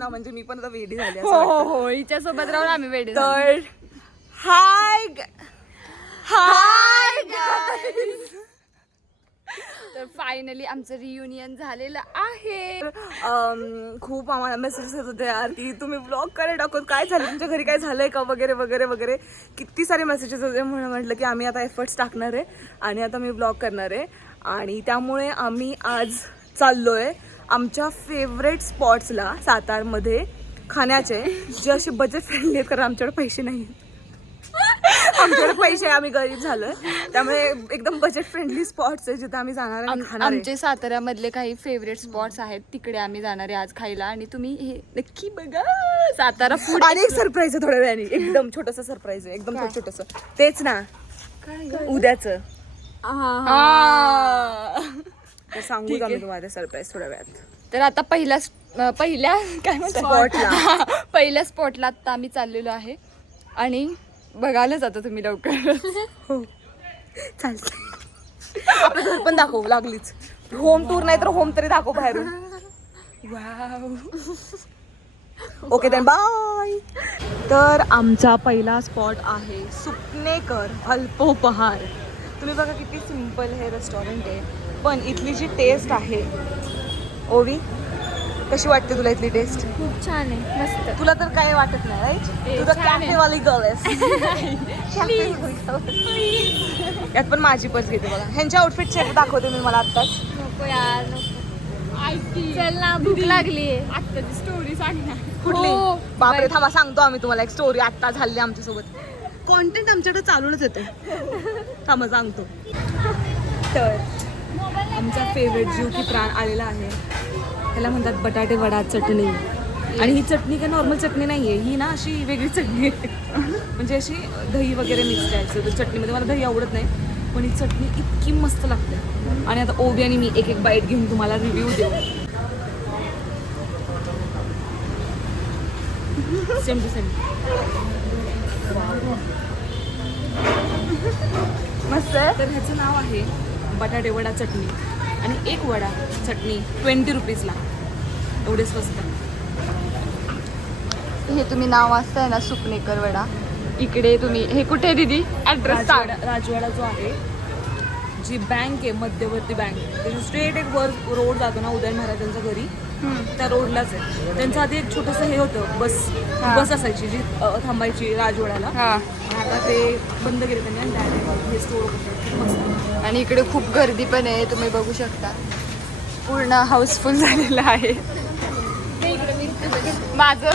ना म्हणजे मी पण आता वेडी झाली हो हो हो हिच्या सोबत राहून आम्ही वेडे झालो. तर हाय गाईज. तर फायनली आमचं रियुनियन झालेलं आहे. खूप आम्हाला मेसेजेस येत होते यार की तुम्ही ब्लॉग करे टाकत, काय झालं तुमच्या घरी, काय झालंय का वगैरे वगैरे वगैरे. किती सारे मेसेजेस होते म्हणून म्हटलं की आम्ही आता एफर्ट्स टाकणार आहे आणि आता मी ब्लॉग करणार आहे. आणि त्यामुळे आम्ही आज चाललोय आमच्या फेवरेट स्पॉट्सला सातारमध्ये खाण्याचे, जे असे बजेट फ्रेंडली आहेत कारण आमच्याकडे पैसे नाही आहेत. आमच्याकडे पैसे, आम्ही गरीब झालोय, त्यामुळे एकदम बजेट फ्रेंडली स्पॉट्स आहे जिथे आम्ही जाणार आहे खाणार आहे. आमचे साताऱ्यामधले काही फेवरेट स्पॉट्स आहेत, तिकडे आम्ही जाणार आहे आज खायला. आणि तुम्ही हे नक्की बघा सातारा फूड. आणि एक सरप्राईज आहे थोड्या वेळाने, एकदम छोटस सरप्राईज आहे, एकदम छोटस. तेच ना उद्याच तर सांगू का मी तुम्हाला सरप्राईज थोड्या वेळात. तर आता पहिल्या काय म्हणतात स्पॉटला पहिल्या स्पॉटला आता आम्ही चाललेलो आहे आणि बघायला जातो तुम्ही लवकर. हो चालतंय. आपलं घर पण दाखव लागलीच, होम टूर नाही तर होम तरी दाखव बाहेरून. Okay then bye. तर आमचा पहिला स्पॉट आहे सुपनेकर अल्पोपहार. तुम्ही बघा किती सिंपल हे रेस्टॉरंट आहे, पण इथली जी टेस्ट आहे, ओवी कशी वाटते तुला इथली टेस्ट? खूप छान आहे, मस्त. तुला तर काय वाटत नाही राईट, तू तर कॅफेवाली गर्ल आहेस. यात पण माझी पर्स घेते बघा. ह्यांच्या आउटफिट चेक दाखवते मी मला आत्ताच. नको यार नको. चल ना भूक लागली. आत्ताची स्टोरी सांग ना. कुठली? बापरे थांबा सांगतो आम्ही तुम्हाला एक स्टोरी आत्ता झाली आमच्यासोबत. कॉन्टेंट आमच्याकडे चालूनच येते, थांबा सांगतो. तर आमचा फेवरेट जीव की प्राण आलेला आहे. त्याला म्हणतात बटाटे वडा चटणी. आणि ही चटणी काय नॉर्मल चटणी नाही आहे, ही ना अशी वेगळी चटणी आहे. म्हणजे अशी दही वगैरे मिक्स करायचं तर चटणीमध्ये. मला दही आवडत नाही, पण ही चटणी इतकी मस्त लागते. आणि आता ओवी आणि मी एक एक बाईट घेऊन तुम्हाला रिव्ह्यू देऊ. सेम टू सेम मस्त आहे. तर ह्याचं नाव आहे बटाटे वडा चटणी. आणि एक वडा चटणी 20 रुपीजला, एवढे स्वस्त. हे तुम्ही नाव वाचताय ना सुपनेकर वडा. इकडे तुम्ही हे कुठे दीदी ऍड्रेस सांग. राजवाडा जो आहे, जी बँक आहे मध्यवर्ती बँक, त्याची स्ट्रेट एक वर रोड जातो ना उदय महाराजांच्या घरी, त्या रोडलाच आहे. त्यांच्या आधी एक छोटंसं हे होतं, बस असायची जी थांबायची राजवाड्याला. आता ते बंद केले त्यांनी आणि डायरेक्ट हे स्टोर होतं. आणि इकडे खूप गर्दी पण आहे, तुम्ही बघू शकता. पूर्ण हाऊसफुल झालेलं आहे. माझं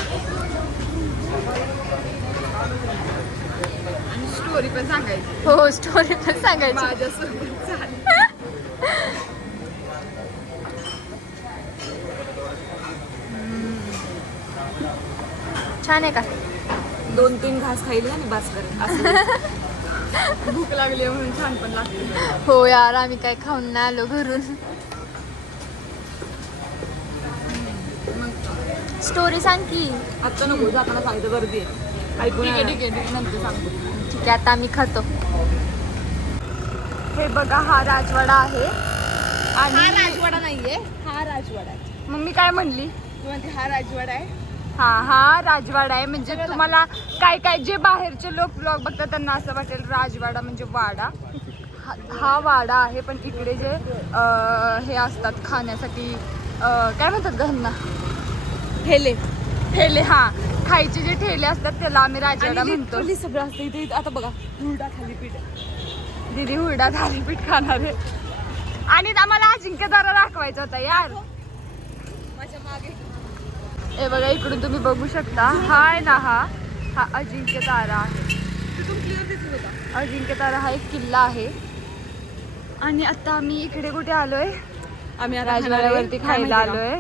स्टोरी पण सांगायची. हो स्टोरी पण सांगायची. माझ्यासोबत छान आहे का? 2-3 घास खाईल आणि बास करेल असं. भूक लागली म्हणून छान पण लागते. हो यार आम्ही काय खाऊन नाही आलो घरून. स्टोरी सांग की. आता नको, जाताना सांगतो गर्दी आहे. ऐकून ठीक आहे नंतर सांगतो. ठीक आहे आता आम्ही खातो. हे बघा हा राजवाडा आहे. आणि हा राजवाडा नाहीये, हा राजवाडा आहे. मग मी काय म्हणली? तू म्हणते हा राजवाडा आहे. हा राजवाडा आहे. म्हणजे तुम्हाला काय काय जे बाहेरचे लोक ब्लॉग बघतात त्यांना असं वाटेल राजवाडा म्हणजे वाडा. हा वाडा आहे, पण इकडे जे हे असतात खाण्यासाठी, काय म्हणतात गहना, ठेले. हा खायचे जे ठेले असतात त्याला आम्ही राजवाडा म्हणतो. सगळं असतं इथे. आता बघा हुरडा थालीपीठ, दीदी हुरडा थालीपीठ खाणार आहे. आणि आम्हाला अजिंक्यतारा दाखवायचा होता यार. माझ्या मागे हे बघा इकडून तुम्ही बघू शकता. हा आहे ना, हा अजिंक्यतारा आहे. तिथून क्लिअर दिसत होता. अजिंक्यतारा हा एक किल्ला आहे. आणि आता आम्ही इकडे कुठे आलोय? आम्ही राजवाड्यावरती खायला आलोय.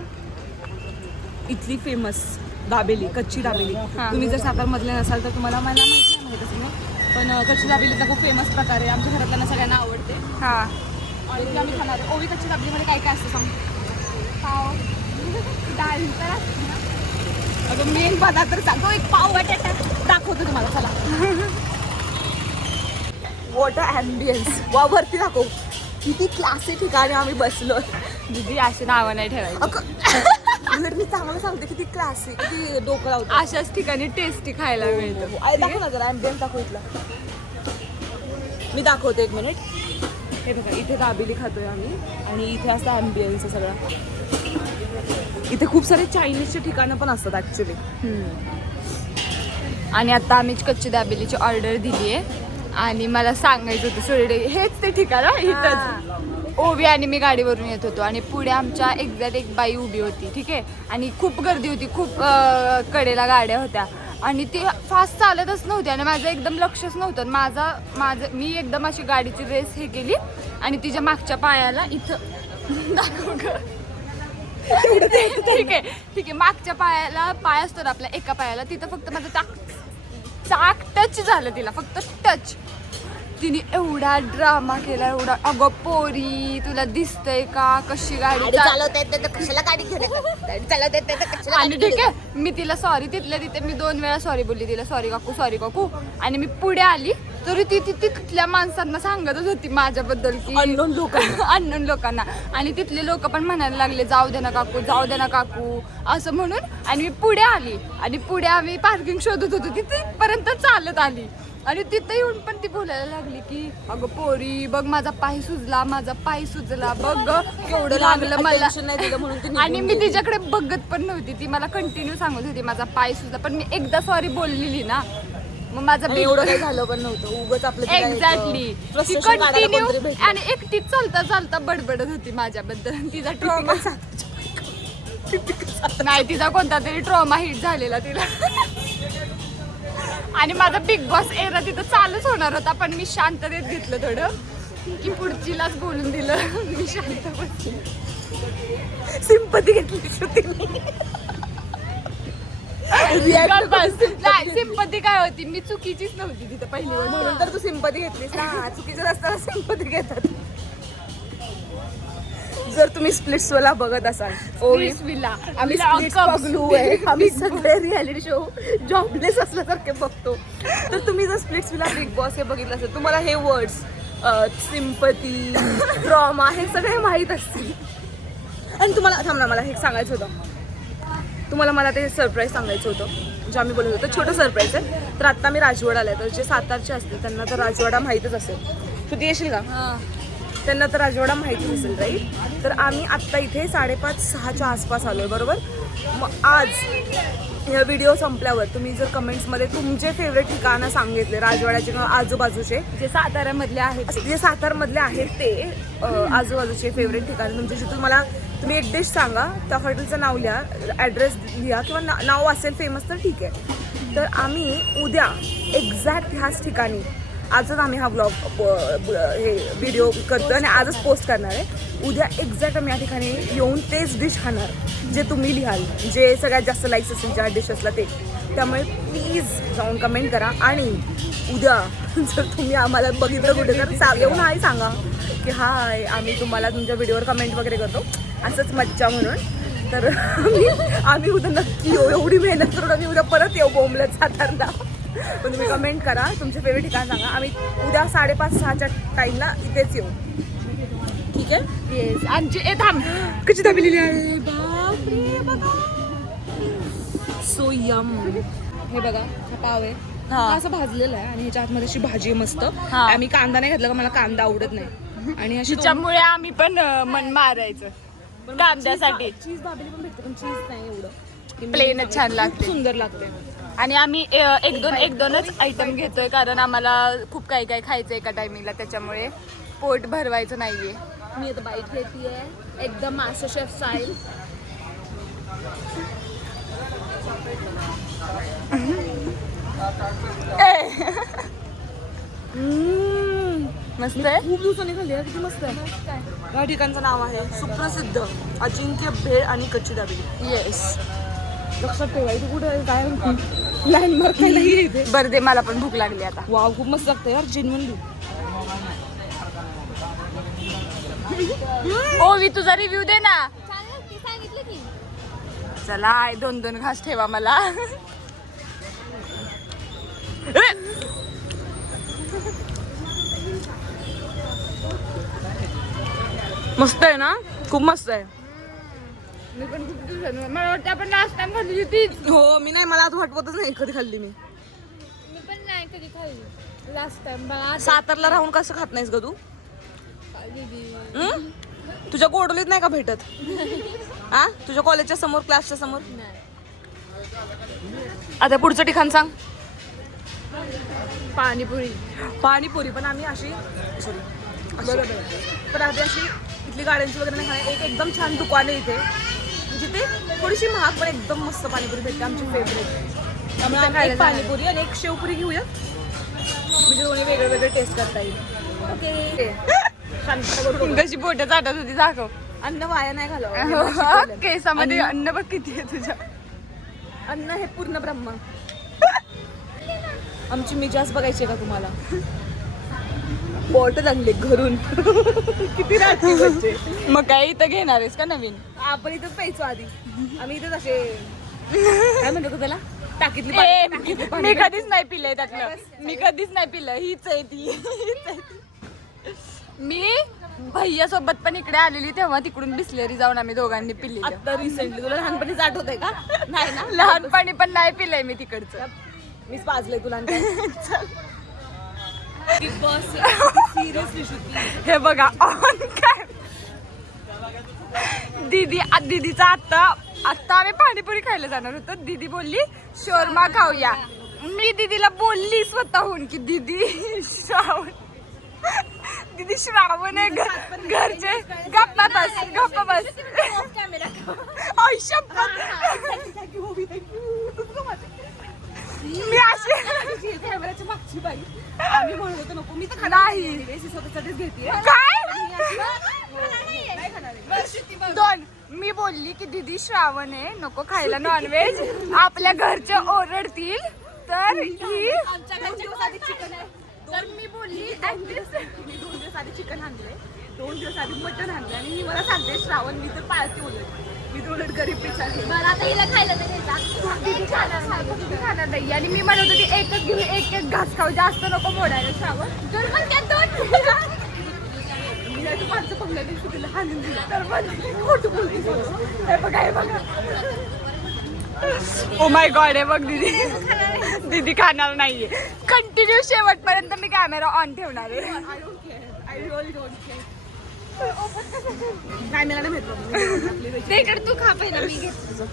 इथली फेमस दाबेली, कच्ची दाबेली. तुम्ही जर सातार मधले नसाल तर तुम्हाला मला माहित नाही, पण कच्ची दाबेलीचा खूप फेमस प्रकार आहे. आमच्या घरातल्यांना सगळ्यांना आवडते. आणि ती आम्ही खाणार. ओवी कच्ची दाबेलीमध्ये काय काय असतं सांग? पाव, डाळ तर असते ना. अगं मेन पदार्थ तर सांगतो, एक पाव बटाटा दाखवतो तुम्हाला. चला. वॉटर ॲम्बियन्स वरती दाखव. किती क्लासी ठिकाणी आम्ही बसलो. दीदी असे नावं नाही ठेवायची. उलट मी चांगलं सांगते किती क्लासिक किती डोकं लावतो. अशाच ठिकाणी टेस्टी खायला मिळतं. दाखव ना जरा ॲम्बियन्स दाखव इथला. मी दाखवते एक मिनिट. हे बघा इथे दाबेली खातोय आम्ही आणि इथे असं ॲम्बियन्स सगळा. इथे खूप सारे चायनीजचे ठिकाणं पण असतात ॲक्च्युली. आणि आता आम्ही कच्ची दाबेलीची ऑर्डर दिली आहे आणि मला सांगायचं होतं सोडे हेच ते ठिकाण इथंच. ओवी आणि मी गाडीवरून येत होतो आणि पुढे आमच्या एक्झॅक्ट एक बाई उभी होती, ठीक आहे. आणि खूप गर्दी होती, खूप कडेला गाड्या होत्या आणि ती फास्ट चालतच नव्हती आणि माझं एकदम लक्षच नव्हतं. माझं मी एकदम अशी गाडीची रेस हे केली आणि तिच्या मागच्या पायाला इथं दाखव गं. ठीक आहे मागच्या पायाला पाय असतो ना आपल्या एका पायाला, तिथं फक्त माझं चाक टच झालं तिला, फक्त टच. तिने एवढा ड्रामा केला, एवढा अगं पोरी तुला दिसतंय का कशी गाडी चालवता येते तर कशाला गाडी घेऊन चालवता येते तर कशाला. आणि ठीक आहे मी तिला सॉरी तिथल्या तिथे मी 2 वेळा सॉरी बोलली तिला, सॉरी काकू. आणि मी पुढे आली तरी ती तिथल्या माणसांना सांगतच होती माझ्याबद्दल की अननोन लोकांना. आणि तिथले लोक पण म्हणायला लागले जाऊ दे ना काकू असं म्हणून. आणि मी पुढे आली आणि पुढे आम्ही पार्किंग शोधत होतो, तिथे इथपर्यंत चालत आली आणि तिथं येऊन पण ती बोलायला लागली की अगं पोरी बघ माझा पाय सुजला बघ एवढं लागलं मला. आणि मी तिच्याकडे बघत पण नव्हती, ती मला कंटिन्यू सांगत होती माझा पाय सुजला. पण मी एकदा सॉरी बोललेली ना, मग माझं एवढं काही झालं पण नव्हतं, उगाच आपलं एक्झॅक्टली. ती कंटिन्यू आणि एकटीच चालता बडबडत होती माझ्याबद्दल. तिचा ट्रॉमा नाही, तिचा कोणता तरी ट्रॉमा हिट झालेला तिला. आणि माझा बिग बॉस एरा तिथं चालूच होणार होता, पण मी शांततेत घेतलं थोडं की पुढचीलाच बोलून दिलं. मी शांत बसली, सिंपती घेतली. सिंपती काय होती, मी चुकीचीच नव्हती तिथं पहिली वेळ, म्हणून तर तू सिंपती घेतलीस ना. चुकीचं रस्त्याला सिंपती घेतात. जर तुम्ही स्प्लिट्स वाला बघत असाल, आम्ही स्प्लिट्स बघलो आहे, आम्ही सगळे रियालिटी शो जॉबलेस असल्यासारखे बघतो. तर तुम्ही जर स्प्लिट्स विला बिग बॉस हे बघितलं असेल, तुम्हाला हे वर्ड्स सिंपती ट्रॉमा हे सगळे माहीत असतील. आणि तुम्हाला थांब ना, मला हे सांगायचं होतं तुम्हाला, मला ते सरप्राईज सांगायचं होतं जे आम्ही बोलत होतो. छोटं सरप्राईज आहे. तर आत्ता मी राजवाडाला आहे, तर जे सातारचे असतील त्यांना तर राजवाडा माहीतच असेल. तू ती येशील का? त्यांना तर राजवाडा माहिती नसेल, राईट. तर आम्ही आत्ता इथे 5:30-6च्या आसपास आलो आहे, बरोबर. मग आज हे व्हिडिओ संपल्यावर तुम्ही जर कमेंट्समध्ये तुमचे फेवरेट ठिकाणं सांगितले राजवाड्याचे किंवा आजूबाजूचे, जे साताऱ्यामधले आहेत ते आजूबाजूचे फेवरेट ठिकाण, म्हणजे जे तुम्ही एक डिश सांगा, त्या हॉटेलचं नाव लिहा, ॲड्रेस लिहा किंवा नाव असेल फेमस तर ठीक आहे. तर आम्ही उद्या एक्झॅक्ट ह्याच ठिकाणी, आजच आम्ही हा ब्लॉग हे व्हिडिओ करतो आणि आजच पोस्ट करणार आहे. उद्या एक्झॅक्ट आम्ही या ठिकाणी येऊन तेच डिश खाणार जे तुम्ही लिहाल, जे सगळ्यात जास्त लाईक्स असेल ज्या डिशेसला ते. त्यामुळे प्लीज जाऊन कमेंट करा. आणि उद्या जर तुम्ही आम्हाला बघितलं कुठे तर येऊन हाय सांगा की हाय, आम्ही तुम्हाला तुमच्या व्हिडिओवर कमेंट वगैरे करतो असंच मज्जा म्हणून. तर आम्ही उद्या नक्की येऊ, एवढी मेहनत करून आम्ही उद्या परत येऊ बोंबलत सातारला. पण तुम्ही कमेंट करा, तुमचे फेवरेट ठिकाण सांगा. आम्ही उद्या 5:30-6च्या टाईमला इथेच येऊ, ठीक आहे? येस. आणि थांब, कशी दाबेली आहे, बापरे बघा, सो यम. हे बघा हा पाव आहे, असं भाजलेलं आहे आणि ह्याच्या आतमध्ये अशी भाजी आहे मस्त. आम्ही कांदा नाही घातला, का मला कांदा आवडत नाही. आणि अशी त्याच्यामुळे आम्ही पण मन मारायचं कांद्यासाठी. चीज दाबेली पण भेटते, पण चीज नाही एवढं, प्लेनच छान लागते, सुंदर लागते. आणि आम्ही एक दोनच आयटम घेतोय कारण आम्हाला खूप काही खायचं एका टायमिंगला, त्याच्यामुळे पोट भरवायचं नाहीये. मी आता बाईट घेतीये एकदम मास्टर शेफ स्टाईल. मस्त आहे, खूप दिवसांनी खाल्ली आहे, किती मस्त आहे. या ठिकाणचं नाव आहे सुप्रसिद्ध अजिंक्य भेळ आणि कच्ची दाबेली. येस, लक्षात ठेवायचं कुठे काय लँडमार्क नाही इथे. बरं दे, मला पण भूक लागली आता. वाव, खूप मस्त लागतं यार, जेन्युइनली. ओवी तुझा रिव्ह्यू दे ना. चला 2-2 घास ठेवा मला. मस्त आहे ना, खूप मस्त आहे. मी पण खूप दिवसांनी मला वाटतं आपण लास्ट टाइम खाल्ली होतीच. हो मी नाही, मला आता आठवतच नाही कधी खाल्ली मी. मी पण नाही कधी खाल्ली लास्ट टाइम. मला सातारला राहून कसं खात नाहीस ग तू? हं? तुझ्या गोडोलीत नाही का भेटत? हा तुझ्या कॉलेजच्या समोर, क्लासच्या समोर? आता पुढचं ठिकाण सांग. पाणीपुरी. पाणीपुरी पण आम्ही अशी सॉरी बरोबर पण आधी अशी इथली गाड्यांची वगैरे नाही खाणार. एक एकदम छान दुकान आहे इथे, जिथे थोडीशी महाग पण एकदम मस्त पाणीपुरी भेटते, आमची फेवरेट. त्यामुळे आम्ही एक पाणीपुरी आणि एक शेवपुरी घेऊया, म्हणजे दोन्ही वेगळे वेगळे टेस्ट करता येईल. ओके कशी बोट चाटत होती दाखव. अन्न वाया नाही घालव. केसामध्ये अन्न बघ किती आहे तुझ्या. अन्न हे पूर्ण ब्रह्म. आमची मिजाज बघायची का तुम्हाला? बॉटल आणले घरून. किती राहते म्हणजे. मग काय इथं घेणार आहेस का नवीन? आपण इथंच प्यायचो आधी. आम्ही इथेच असे काय म्हणतो का त्याला, टाकीतली पाणी. मी कधीच नाही पिलंय त्यातलं. मी कधीच नाही पिलं. हीच आहे ती. मी भैया सोबत पण इकडे आलेली तेव्हा तिकडून बिस्लेरी जाऊन आम्ही दोघांनी पिली. आता रिसेंटली. तुला लहानपणीच आठवतंय का? नाही ना. लहानपणी पण नाही पिलंय मी तिकडचं. मीच पाजलंय तुला. सिरियसली हे बघा ऑन काय दीदीचा आत्ता आम्ही पाणीपुरी खायला जाणार होतो. दीदी बोलली शोरमा खाऊया. मी दीदीला बोलली स्वतःहून की दीदी श्रावण आहे घरचे. गप्पा बस आई शपथ. मी अशी कॅमेराच्या मागची बाई. आम्ही म्हणत होतो नको, मी तर नाही स्वतःसाठीच घेते. दोन मी बोलली की दीदी श्रावण आहे नको खायला नॉनव्हेज, आपल्या घरचे ओरडतील तर ही आमच्या घरच्या आधी चिकन आहे. तर मी बोलली मी 2 दिवस आधी चिकन आणले, 2 दिवस आधी मटन आणले आणि ही मला सांगते श्रावण मी तर पाळते उलट. मी तर उलट गरीब पिचाली. मला आता हिला खायला नाही खाणार नाही. आणि मी म्हणत होती एकच घेऊ, एक घास खाऊ, जास्त नको मोडायला श्रावण. तर मग त्या 2 मी नाही तू माणसं पहिल्या दिवशी तिला हाणून दिलं तर मग खोटं बोलते. हे बघा हे बघा. Oh my God. हे बघ दीदी खाणार नाहीये. कंटिन्यू शेवटपर्यंत मी कॅमेरा ऑन ठेवणार आहे. I don't care. I really don't care. काय मला नाही भेटलं. ते इकडे तू खा पहिला, मी घेते.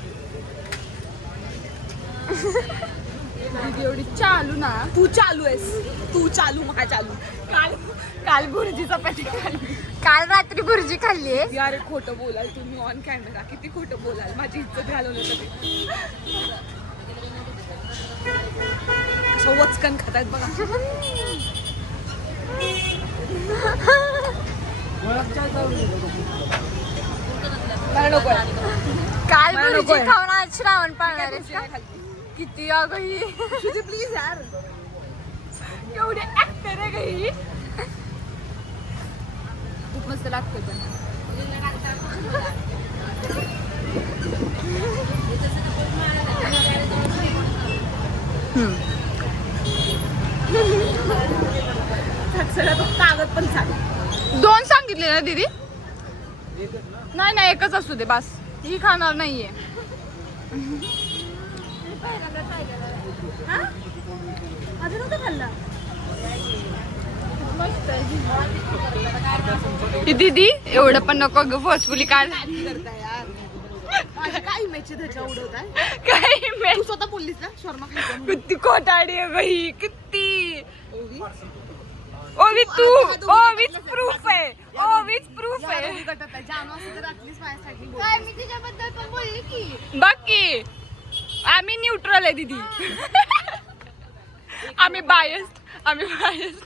दीदी एवढी चालू ना. तू चालू आहेस. तू चालू मग काय चालू. काल भुर्जी चपाती खाल्ली. काल रात्री भुर्जी खाल्ली. यार खोटं बोलाल तुम्ही ऑन कॅमेरा. किती खोटं बोलाल. माझी इज्जत घालवलं तर असं वचकन खातात बघा. मला नको आहे. काल मला भुर्जी नकोय. खाऊन आज श्रावण पाळणार आहेस का? किती अगं ही प्लीज यार. एवढी ऍक्टर आहे का ही. खूप मस्त लागते पण. तो कागद पण चालू. 2 सांगितले ना दीदी. नाही एकच असू दे बस. ही खाणार नाहीये. माझं नव्हतं खाल्ला. दीदी एवढं पण नको ग फोर्सफुली. काय करताय यार. माझी काय इमेज त्याच्या उडवताय. काही मी तू स्वतः बोललीस ना शर्मा खायचं. किती खोटाडी आहे बाई किती. ओवीच प्रूफ आहे. ओवीच प्रूफ आहे. मी तिच्याबद्दल पण बोलली की बघ की आम्ही न्यूट्रल आहे दीदी. आम्ही बायस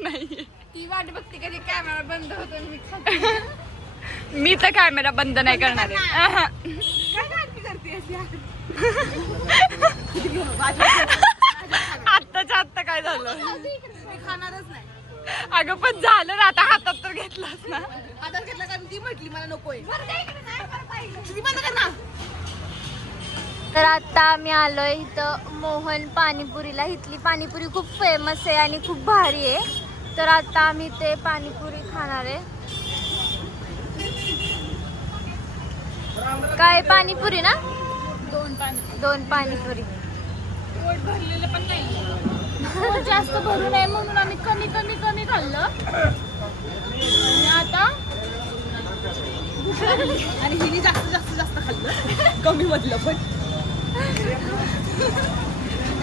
नाहीये. ती वाट बघते कधी कॅमेरा बंद होतो आणि मी खाते. मी तर कॅमेरा बंद नाही करणार आहे. आहा. काय नाटकी करतेस यार. आत्ताच्या आत्ता काय झालं. मी खाणारच नाही. अगं पण झालं ना आता. हातात तर घेतलास ना. हातात घेतला कारण ती म्हटली मला नकोय. ती बंद कर ना. तर आता आम्ही आलोय इथं मोहन पाणीपुरीला. इथली पाणीपुरी खूप फेमस आहे आणि खूप भारी आहे. तर आता आम्ही ते पाणीपुरी खाणार आहे. काय पाणीपुरी ना? 2 पाणी. 2 पाणीपुरी. पोट भरलेलं पण नाही. पोट जास्त भरू नये म्हणून आम्ही कमी कमी कमी खाल्लं आणि आता आणि हिने जास्त जास्त जास्त खाल्लं कमी मधलं पण.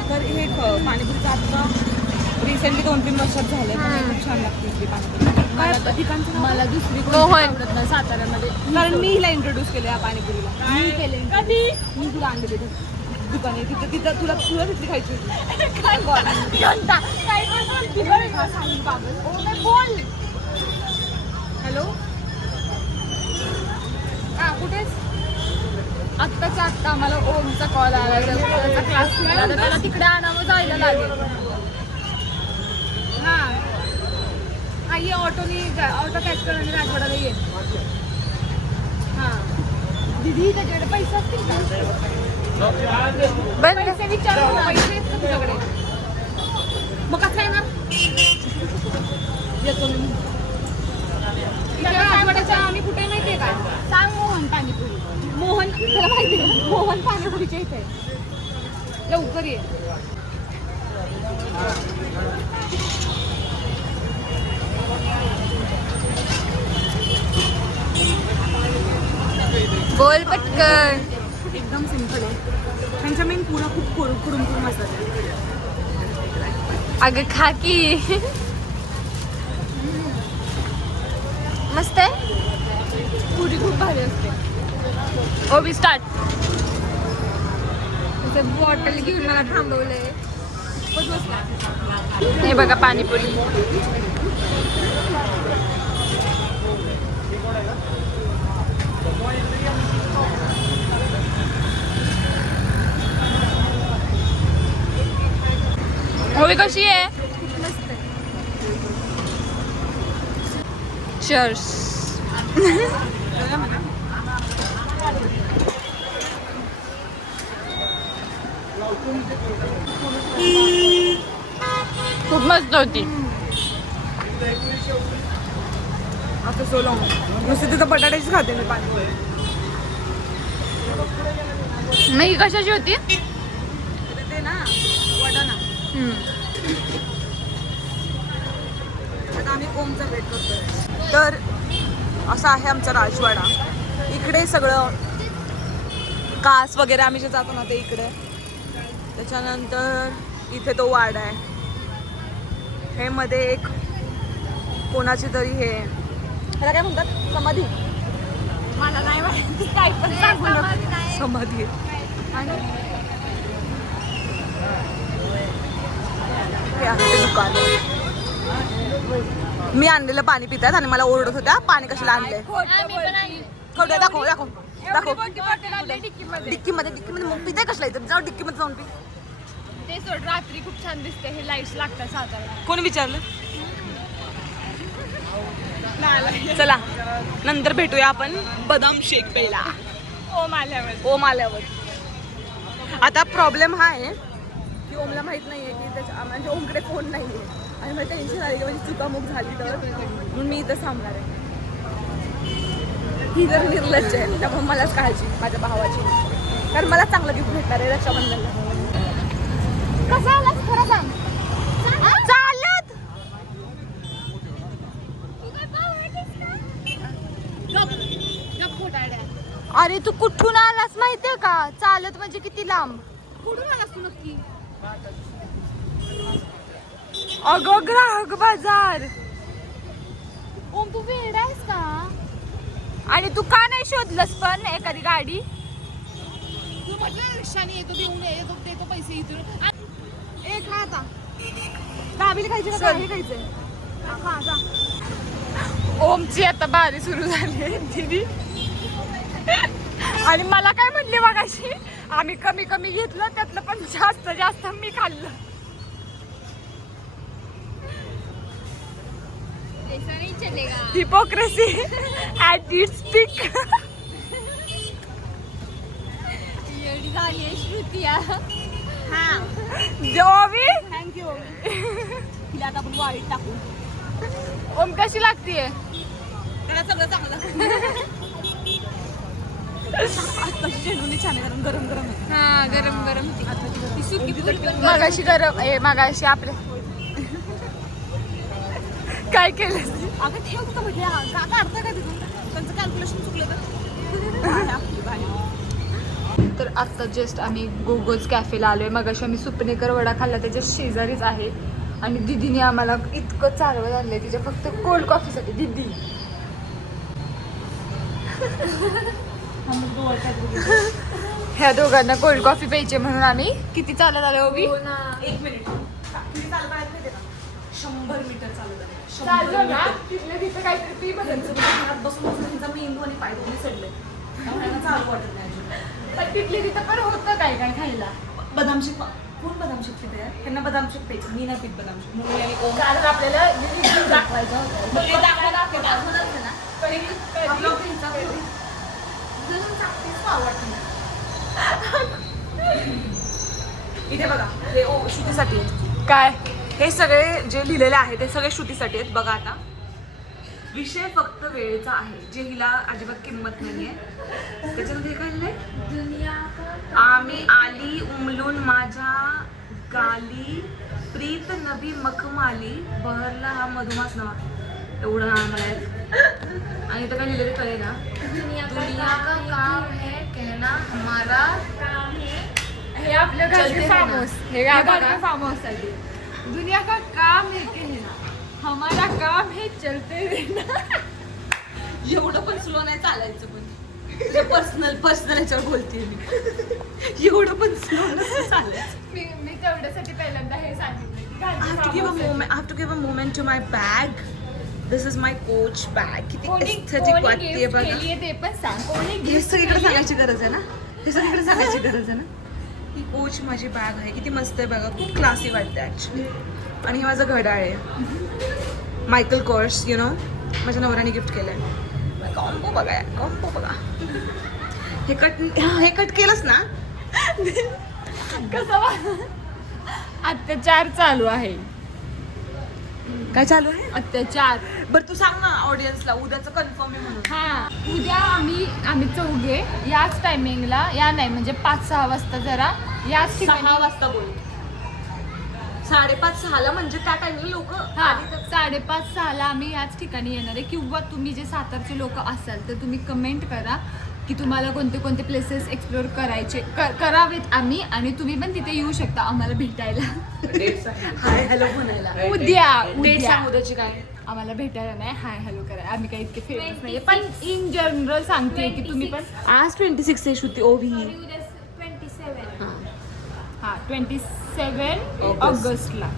तर हे पाणीपुरीचं आता रिसेंटली 2-3 वर्षात झालं. खूप छान लागते इथली पाणीपुरी. काय ठिकाणचं नाव? मला दुसरी कोणती मोहन. आवडत नाही साताऱ्यामध्ये. कारण मी हिला इंट्रोड्यूस केलं या पाणीपुरीला. मी केले कधी मी तुला आणलेली दुकाने तिथं तुला तिथली खायची होती. काय पण बोलती बरं का, सांग बाबा. ओ नाही बोल. हॅलो हा कुठेच आत्ताच्या आत्ता आम्हाला ओमचा कॉल आला. त्याचा क्लास सुटला तर त्याला तिकडे आणावं जायला लागेल. हा हा ये ऑटो कॅच कर आणि राजवाडाला ये. हा दीदी त्याच्याकडे पैसे असतील का? पैसे विचार ना. पैसे आहेत का तुझ्याकडे? मग कसं येणार? येतो मी. राजवाड्याच्या आम्ही कुठे माहितीये का? सांग मोहन पाणीपुरी. मोहन त्याला माहिती आहे मोहन पाणीपुरीच्या इथे आहे. लवकर ये. बोल पटकन. एकदम सिम्पल आहे. त्यांच्या मेन पुरा खूप कुरुम असतात. अगं खा की. मस्त आहे. पुरी खूप भारी असते. ओबी स्टार्ट. बॉटल घेऊन मला थांबवलंय. हे बघा पाणीपुरी. ओबी कशी आहे? चर्स. खूप मस्त होती. आता सो लॉंग नुसतं तिथं बटाट्याची खाते मी पाणीपुरी. नाही कशाची होती? ते ना वटाणा. आता आम्ही ओमचा वेट करतोय. तर असा आहे आमचा राजवाडा. इकडे सगळं कास वगैरे आम्ही जे जातो ना ते इकडे. त्याच्यानंतर इथे तो वाडा आहे. हे मध्ये एक कोणाची तरी हे ह्याला काय म्हणतात समाधी. मला नाही माहिती काय पण सांगू नका. समाधी आणि हे आहे ते दुकान. मी आणलेलं पाणी पितात आणि मला ओरडत होत्या पाणी कशाला आणलंय. खोटं दाखव दाखव दाखव. डिक्कीमध्ये मग पिताय कसला इथं जाऊ डिक्कीमध्ये जाऊन पी. ते सोड रात्री खूप छान दिसते. हे लाईट्स लागतात साताऱ्याला. कोणी विचारलं? चला नंतर भेटूया आपण बदाम शेक प्यायला. ओम आल्यावर. ओम आल्यावर. आता प्रॉब्लेम हा आहे की ओमला माहित नाहीये की त्याच्या म्हणजे ओमकडे फोन नाहीये आणि मला टेन्शन आली की म्हणजे चुकामुक झाली तर म्हणून मी इथं थांबणार आहे. ही जर निर्लज्ज आहे त्यामुळे मलाच काळजी माझ्या भावाची. कारण मला चांगलं गिफ्ट भेटणार आहे रक्षाबंधनला. कसं आलास खरं सांग. चालत. अरे तू कुठून आलास माहितीये का? चालत म्हणजे किती लांब. कुठून आलास तू नक्की? अगं ग्राहक बाजार. ओम तू वेड आहेस का? आणि तू का नाही शोधलंस पण एखादी गाडी? तू म्हटलं रिक्षाने येतो देतो पैसे इथून. एक खा आता. दाबेली खायची का काही खायचंय? खा जा. ओमची आता बारी सुरू झाली आहे दीदी. आणि मला काय म्हणली मगाशी, आम्ही कमी कमी घेतलं त्यातलं पण जास्त मी खाल्लं. Hypocrisy at its peak. एवढी झाली आहे श्रुती. हा जोवी थँक्यू. तिला आता आपण वाईट टाकू. ओम कशी लागतीये? त्याला सगळं चांगलं. आत्ताची चेंडूनी छान आहे, कारण गरम गरम आहे. हा गरम गरम मगाशी गरम मगाशी आपल्या काय केलं अगं ठेव कुठं म्हणजे काढता का तिथून त्यांचं कॅल्क्युलेशन चुकलं तर. तर आत्ता जस्ट आम्ही गोगोज कॅफेला आलोय. मगाशी आम्ही सुपनेकर वडा खाल्ला, त्याच्या शेजारीच आहे. आणि दीदीने आम्हाला इतकं चालवत आणलंय तिच्या फक्त कोल्ड कॉफीसाठी. दीदी ह्या दोघांना कोल्ड कॉफी प्यायची म्हणून आम्ही किती चालत आलो उभी. 1 मिनिट किती चालता येत माहिती ना, 100 मीटर चालत आहे. 100 चाललो ना मीटर. तिथल्या तिथं काहीतरी पी बघायचं. त्यांचं म्हणजे घरात बसून बसून त्यांचा मेंदू आणि पाय दोन्ही सडले, त्यामुळे त्यांना चालू वाटत नाही अजिबात. पण तिथल्या तिथं पण होतं काय काय खायला. बदाम शेक, कोण बदाम शेक पिते यार? त्यांना बदाम शेक प्यायचं, मी नाही पित बदाम शेक. म्हणून याने कोण कारण आपल्याला review दाखवायचं होतं. हे दाखवलं ना, कधी- आपला प्रिन्सचा कधी. जणून चांगलीच आवडते. इथे बघा हे श्रुतीसाठी आहे. काय हे सगळे जे लिहिलेले आहे ते सगळे श्रुतीसाठी आहेत. बघा आता विषय फक्त वेळेचा आहे, जे हिला अजिबात किंमत नाहीये. त्याच्यामध्ये हे काय लिहिलंय, आम्ही आली उमलून माझ्या गाली, प्रीत नबी मखमाली, बहरला हा मधुमास नवा. एवढं नाव मला येत. आणि इथं काय लिहिलेलं कळे ना, दुनिया का काम है कहना हमारा काम है. हे आपलं चलते घरचे रहना. Farm house. हे हे बघा. घरचे फार्म हाऊस साठी. दुनिया का काम है कहना, हमारा काम है चलते रहना. एवढं पण स्लो नाही चालायचं, पण पर्सनल याच्यावर बोलते मी. एवढं पण स्लो नसतं चालायचं. मी तेवढ्यासाठी पहिल्यांदा हे सांगितलं की I घरचे have to farm give a house साठी. moment. I have to give a moment to my bag. This is my coach bag. किती कोणी aesthetic वाटते gift बघा. केलीये ते पण सांग. कोणी हे gift सगळीकडे केलीये? सांगायची गरज आहे ना, हे सगळीकडे सांगायची गरज आहे ना. ही कोच माझी बॅग आहे, किती मस्त आहे बघा, खूप क्लासी वाटते ॲक्च्युली. आणि हे माझं घड्याळ आहे, मायकल कॉर्स, यु नो, माझ्या नवऱ्याने गिफ्ट केलं आहे. कॉम्बो बघा, कॉम्बो बघा. हे कट केलंच ना. कसं अत्याचार चालू आहे. काय चालू आहे? अत्याचार. बरं तू सांग ना ऑडियन्सला, उद्याचं कन्फर्म आहे म्हणून. हा उद्या आम्ही चौघे याच टायमिंगला या नाही म्हणजे 5-6 वाजता जरा याच 6 ठिकाणी. वाजता बोल. 5:30-6ला म्हणजे त्या टाइमला लोक. हा 5:30-6ला आम्ही याच ठिकाणी येणार आहे. किंवा तुम्ही जे सातारचे लोक असाल तर तुम्ही कमेंट करा की तुम्हाला कोणते कोणते प्लेसेस एक्सप्लोर करायचे करावेत आम्ही, आणि तुम्ही पण तिथे येऊ शकता आम्हाला भेटायला. हाय हॅलो म्हणायला. उद्या डेट सांग उद्याची काय. आम्हाला भेटायला नाही, हाय हॅलो करा. आम्ही काही इतके फेमस नाही, पण इन जनरल सांगते की तुम्ही पण. आज 26 आहे श्रुती ओवी. 27 ऑगस्टला.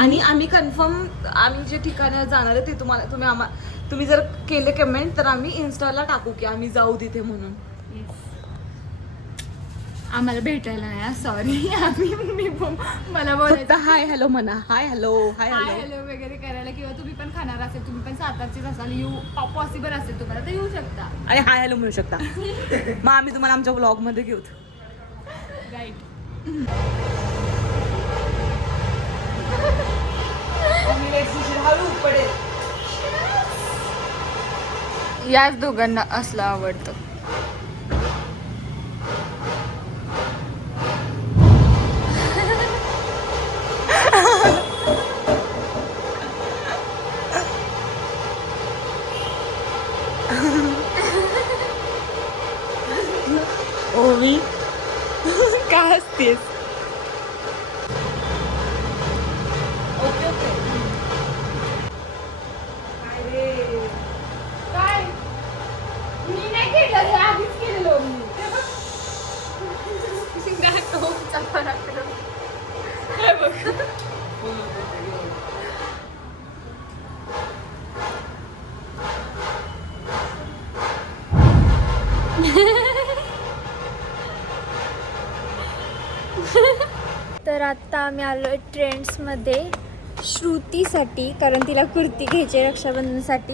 आणि आम्ही कन्फर्म आम्ही जे ठिकाणी जाणार आहे ते तुम्ही जर केले कमेंट तर आम्ही इन्स्टाला टाकू की आम्ही जाऊ तिथे म्हणून. आम्हाला भेटायला नाही, सॉरी. मला फक्त बोलायचं हाय हॅलो म्हणा, hi hello hi hi hello. Hello वगैरे करायला, किंवा तुम्ही पण खाणार असेल, तुम्ही पण सातारचेच असाल, येऊ पॉसिबल असेल तुम्हाला तर येऊ शकता. आणि हाय हॅलो म्हणू शकता. मग आम्ही तुम्हाला आमच्या व्लॉग मध्ये घेऊ. राईट. याच दोघांना असलं आवडतं. ओवी काय असतेस. Okay okay. काय मी नाही केलं, हे आधीच केलेलं मी. तर आत्ता आम्ही आलो आहे ट्रेंड्समध्ये श्रुतीसाठी, कारण तिला कुर्ती घ्यायची आहे रक्षाबंधनसाठी.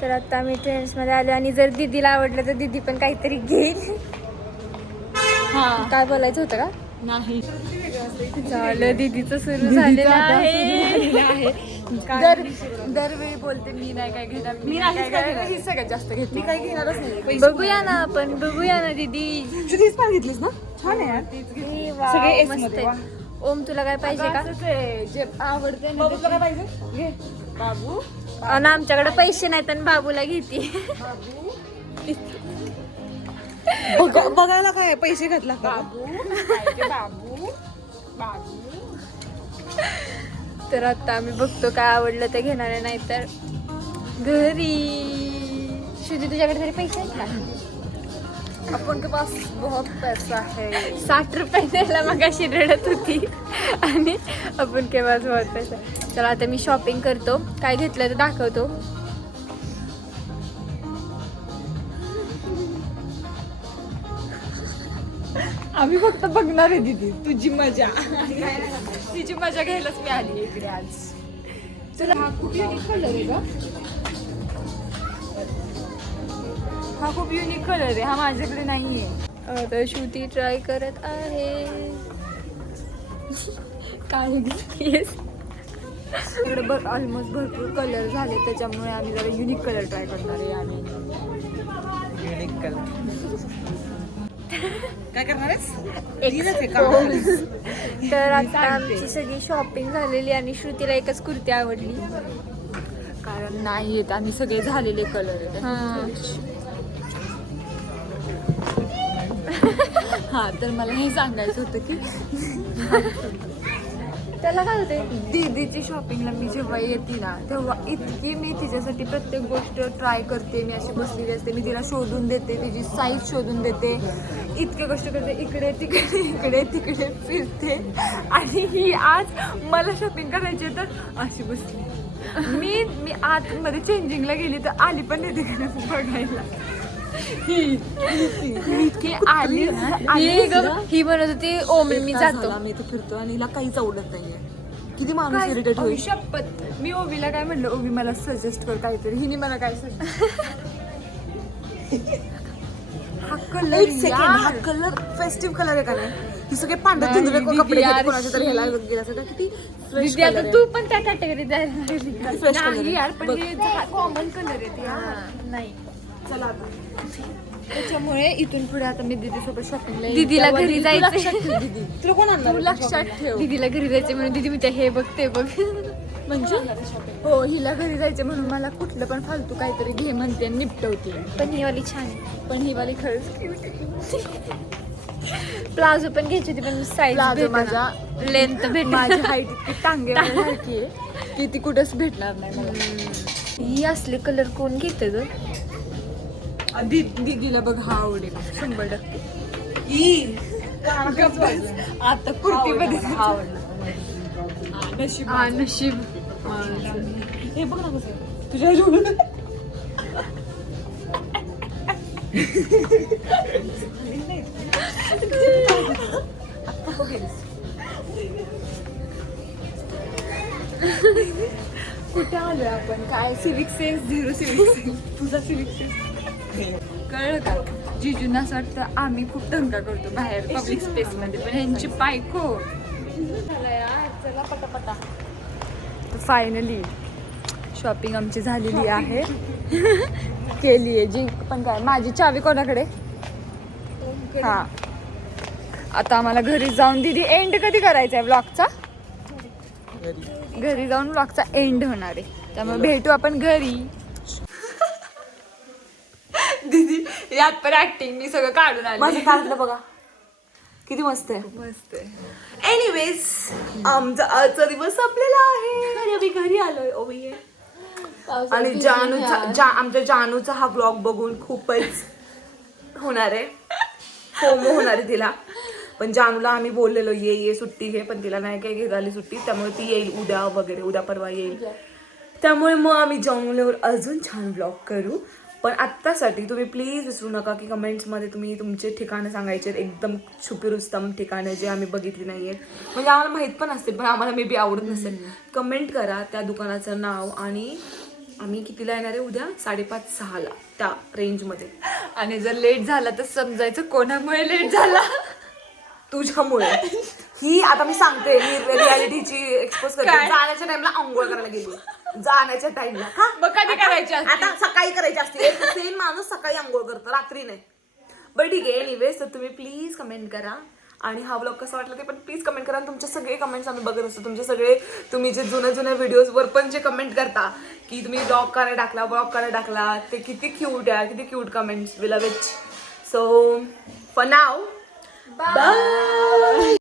तर आत्ता आम्ही ट्रेंड्समध्ये आलो, आणि जर दीदीला आवडलं तर दीदी पण काहीतरी घेईल. हा काय बोलायचं होतं का? नाही. झालं दीदीचं सुरू झालेलं आहे. दरवेळी बोलते मी नाही काय घेणार मी नाहीच काय घेणार. ही सगळ्यात जास्त घेतली. मी काही घेणारच नाही पैसे. बघूया ना आपण, बघूया ना दीदी. तीच पण घेतलीस ना, छान आहे यार. हे वाव, सगळे S मस्त मध्ये, आहे. ओम तुला काय पाहिजे का? असंच आहे, जे आवडते ना बाबू तुला काय पाहिजे घे. बाबू आणि आमच्याकडे पैसे नाहीत आणि बाबूला घेते. बघायला काय आहे, पैसे घातला का? बाबू तर आता आम्ही बघतो काय आवडलं ते घेणार आहे, नाही तर घरी. श्रुती तुझ्याकडे तरी पैसे आहेत का? अपन के पास बहुत पैसा है. 60 रुपये द्यायला मग अशी रडत होती आणि आपण केव्हा बहुत पैसा. चला आता मी शॉपिंग करतो, काय घेतलं ते दाखवतो. आम्ही फक्त बघणार आहे दीदी तुझी मजा. तिची मजा घ्यायलाच मी आली इकडे आज. तुला हा खूप युनिक कलर आहे का? हा खूप युनिक कलर आहे, हा माझ्याकडे नाहीये. आता श्रुती ट्राय करत आहे. काय घेतलीस? इकडे बघ ऑलमोस्ट भरपूर कलर झाले, त्याच्यामुळे आम्ही जरा युनिक कलर ट्राय करणार आहे. आम्ही युनिक कलर काय करणार आहेस? तर आता आमची सगळी शॉपिंग झालेली आणि श्रुतीला एकच कुर्ती आवडली. कारण नाही येत, आम्ही सगळे झालेले कलर आहेत. हा तर मला हे सांगायचं होतं की त्याला काय होते, दीदीची शॉपिंगला मी जेव्हा येते ना तेव्हा इतकी मी तिच्यासाठी प्रत्येक गोष्ट ट्राय करते. मी अशी बसलेली असते, मी तिला शोधून देते, तिची साईज शोधून देते, इतके गोष्ट करते, इकडे तिकडे इकडे तिकडे फिरते. आणि ही आज मला शॉपिंग करायची तर अशी बसली. मी आतमध्ये चेंजिंगला गेली तर आली पण नाही तिकडे बघायला. इतकी आली ही म्हणत होती ओम मी जातो. आम्ही इथे फिरतो आणि हिला काहीच आवडत नाहीये. किती माणूस इरिटेट होईल. शपथ मी ओवीला काय म्हणलं, ओवी मला सजेस्ट कर काहीतरी. हिने मला काय सजेस्ट हा कलर एक सेकंड, हा कलर फेस्टिव्ह कलर आहे का नाही? ही सगळे पांढरे धुंदळे नाही, कपडे यार, घेते कोणाच्या तरी ह्याला गेला सगळं किती फ्रेश दीदी कलर आता तू पण त्या कॅटेगरीत जायला लागली. फ्रेश कलर नाही यार, पण हे कॉमन कलर आहे यार. नाही चला आता त्याच्यामुळे इथून पुढे आता मी दीदी सोबत शॉपिंगला दीदीला घरी जायचं. तुला कोण आणणार तू लक्षात ठेव. दीदीला घरी जायचं म्हणून दीदी मी हे बघते बघ. म्हणजे हो, हिला घरी जायचं म्हणून मला कुठलं पण फालतू काहीतरी घे म्हणते आणि निपटवते. पण ही वाली छान आहे. पण ही वाली खरंच cute आहे. प्लाझो पण घ्यायची होती पण साईज प्लाझो माझ्या लेंथ भेट माझी हाईट इतकी टांगेसारखी आहे की ती कुठंच भेटणार नाही मला. ही असले कलर कोण घेते ग? दीदीला बघ हा आवडेल 100%. आता कुर्तीमध्ये नशीब हा नशीब. हे बघ ना कसं तुझ्या जोडून कुठे आलोय आपण? काय सिविक सेन्स 0 सिविक सेन्स. तुझा सिविक सेन्स कळलं का? जिजूंना असं वाटतं आम्ही खूप दंगा करतो बाहेर पब्लिक स्पेस मध्ये, पण ह्यांची बायको. चला पटापटा. तर फायनली शॉपिंग आमची झालेली आहे. केली आहे जी पण. काय माझी चावी कोणाकडे? हा आता आम्हाला घरी जाऊन दीदी एंड कधी करायचा आहे ब्लॉगचा? घरी जाऊन ब्लॉगचा एंड होणार आहे, त्यामुळे भेटू आपण घरी. दीदी यात पण ऍक्टिंग मी सगळं काढून आली. माझ्या काढलं बघा किती मस्त आहे. मस्त आहे. एनिवेज आमचा आजचा दिवस संपलेला आहे आणि आम्ही घरी आलोय. ओवी आणि आमच्या जानूचा हा ब्लॉग बघून खूपच होणार आहे, फोमो होणार आहे तिला. पण जानूला आम्ही बोललेलो ये सुट्टी घे, पण तिला नाही काय घेत आली सुट्टी, त्यामुळे ती येईल उद्या वगैरे, उद्या परवा येईल. त्यामुळे मग आम्ही जानूल्यावर अजून छान ब्लॉग करू. पण आत्तासाठी तुम्ही प्लीज विसरू नका की कमेंट्समध्ये तुम्ही तुमचे ठिकाणं सांगायचे, एकदम छुपी रुस्तम ठिकाणं जे आम्ही बघितली नाही आहेत. म्हणजे आम्हाला माहीत पण असतील पण आम्हाला मे बी आवडत नसेल. कमेंट करा त्या दुकानाचं नाव आणि आम्ही कितीला येणार आहे उद्या? 5:30-6ला त्या रेंजमध्ये. आणि जर लेट झाला तर समजायचं कोणामुळे लेट झाला. तुझ्यामुळे. ही आता मी सांगते, मी रियालिटीची एक्सपोज करते. जाण्याच्या टाइमला आंघोळ करायला गेली, जाण्याच्या टाइमला. मग कधी करायची असते? आता सकाळी करायची असते. सेम माणूस सकाळी आंघोळ करतो, रात्री नाही. बट ठीक आहे. एनिवेज, तर तुम्ही प्लीज कमेंट करा आणि हा व्लॉग कसा वाटला ते पण प्लीज कमेंट करा. आणि तुमचे सगळे कमेंट्स आम्ही बघत असतो. तुम्ही जे जुन्या व्हिडिओजवर पण जे कमेंट करता की तुम्ही ब्लॉग करायला टाकला, ते किती क्यूट आहे, किती cute comments. We love it. So for now, bye.